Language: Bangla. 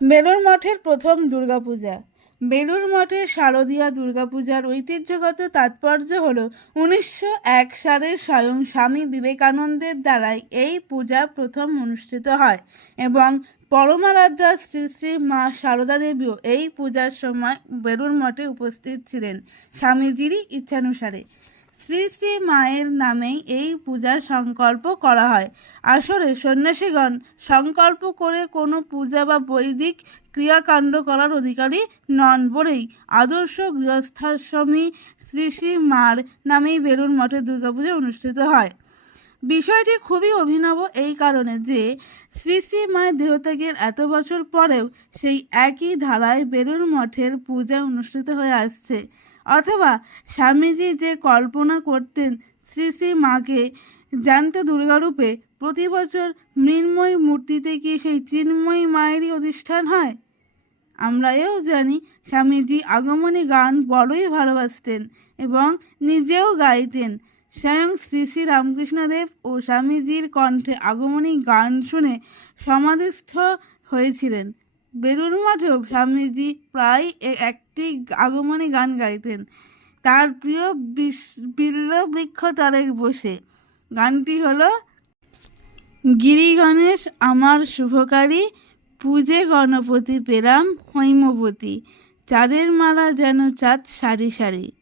বেলুর মঠের প্রথম দুর্গাপূজা। বেলুর মঠের শারদীয়া দুর্গাপূজার ঐতিহ্যগত তাৎপর্য হল উনিশশো এক সালে স্বয়ং স্বামী বিবেকানন্দের দ্বারাই এই পূজা প্রথম অনুষ্ঠিত হয় এবং পরমারাধ্যা শ্রী শ্রী মা সারদা দেবীও এই পূজার সময় বেলুর মঠে উপস্থিত ছিলেন স্বামীজিরই ইচ্ছানুসারে। শ্রী শ্রী মায়ের নামেই এই পূজার সংকল্প করা হয়। আসলে সন্ন্যাসীগণ সংকল্প করে কোনো পূজা বা বৈদিক ক্রিয়াকাণ্ড করার অধিকারী নন বলেই আদর্শ গৃহস্থাশ্রমী শ্রী শ্রী মার নামেই বেলুর মঠে দুর্গাপূজা অনুষ্ঠিত হয়। বিষয়টি খুবই অভিনব এই কারণে যে শ্রী শ্রী মায়ের দেহত্যাগের এত বছর পরেও সেই একই ধারায় বেলুর মঠের পূজা অনুষ্ঠিত হয়ে আসছে। অথবা স্বামীজি যে কল্পনা করতেন শ্রী শ্রী মাকে জ্যান্ত দুর্গারূপে প্রতি বছর মৃন্ময়ী মূর্তিতে কি সেই চিন্ময়ী মায়েরই অধিষ্ঠান হয়? আমরা এও জানি স্বামীজি আগমনী গান বড়ই ভালোবাসতেন এবং নিজেও গাইতেন। স্বয়ং শ্রী শ্রী রামকৃষ্ণদেব ও স্বামীজির কণ্ঠে আগমনী গান শুনে সমাধিস্থ হয়েছিলেন। বেলুর মঠেও স্বামীজি প্রায় একটি আগমনী গান গাইতেন। তার প্রিয় বিশ- বিল্ল বৃক্ষ তলে বসে। গানটি হলো, গিরি গণেশ আমার শুভকারী, পূজে গণপতি পেলাম হৈমবতী। চাঁদের মালা যেন চাঁদ সারি সারি।